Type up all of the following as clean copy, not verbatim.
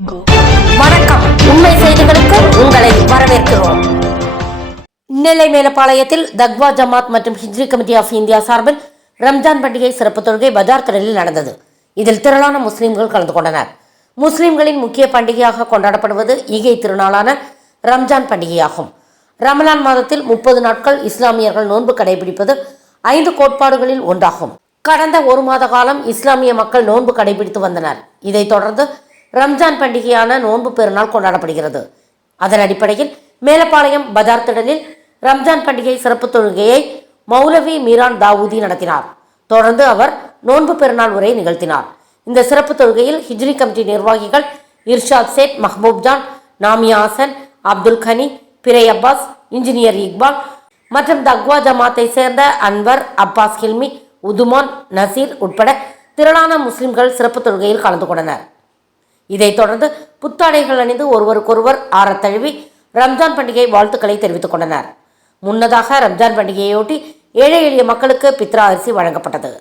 வணக்கம். உண்மை செய்திகளுக்கு உங்களை வரவேற்கிறோம். நெல்லை மேலப்பாளையத்தில் தக்வா ஜமாத் மற்றும் ஹிஜ்ரி கமிட்டி ஆஃப் இந்தியா சார்பில் ரம்ஜான் பண்டிகை சிறப்பு தொழுகை பஜார் திடலில் நடந்தது. இதில் திரளான முஸ்லிம்கள் கலந்து கொண்டனர். முஸ்லிம்களின் முக்கிய பண்டிகையாக கொண்டாடப்படுவது ஈகை திருநாளான ரம்ஜான் பண்டிகையாகும். ரமலான் மாதத்தில் 30 நாட்கள் இஸ்லாமியர்கள் நோன்பு கடைபிடிப்பது 5 கோட்பாடுகளில் ஒன்றாகும். கடந்த ஒரு மாத காலம் இஸ்லாமிய மக்கள் நோன்பு கடைபிடித்து வந்தனர். இதைத் தொடர்ந்து ரம்ஜான் பண்டிகையான நோன்பு பெருநாள் கொண்டாடப்படுகிறது. அதன் அடிப்படையில் மேலப்பாளையம் பஜார் திடலில் ரம்ஜான் பண்டிகை சிறப்பு தொழுகையை மௌலவி மீரான் தாவூதி நடத்தினார். தொடர்ந்து அவர் நோன்பு பெருநாள் உரை நிகழ்த்தினார். இந்த சிறப்பு தொழுகையில் ஹிஜ்ரி கமிட்டி நிர்வாகிகள் இர்ஷாத் சேட், மஹபூப் ஜான், நாமியா ஹசன், அப்துல் கனி, பிறை அப்பாஸ், இன்ஜினியர் இக்பால் மற்றும் தக்வா ஜமாத்தை சேர்ந்த அன்வர், அப்பாஸ் ஹில்மி, உதுமான், நசீர் உட்பட திரளான முஸ்லிம்கள் சிறப்பு தொழுகையில் கலந்து கொண்டனர். இதைத் தொடர்ந்து புத்தாடைகள் அணிந்து ஒருவருக்கொருவர் ஆறத் தழுவி ரம்ஜான் பண்டிகை வாழ்த்துக்களை தெரிவித்துக் கொண்டனர். முன்னதாக ரம்ஜான் பண்டிகையொட்டி ஏழை எளிய மக்களுக்கு பித்ரா அரிசி வழங்கப்பட்டது.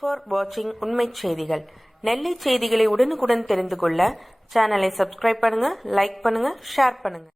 ஃபார் வாட்சிங் உண்மை செய்திகள். நெல்லை செய்திகளை உடனுக்குடன் தெரிந்து கொள்ள சேனலை சப்ஸ்கிரைப் பண்ணுங்க, லைக் பண்ணுங்க, ஷேர் பண்ணுங்க.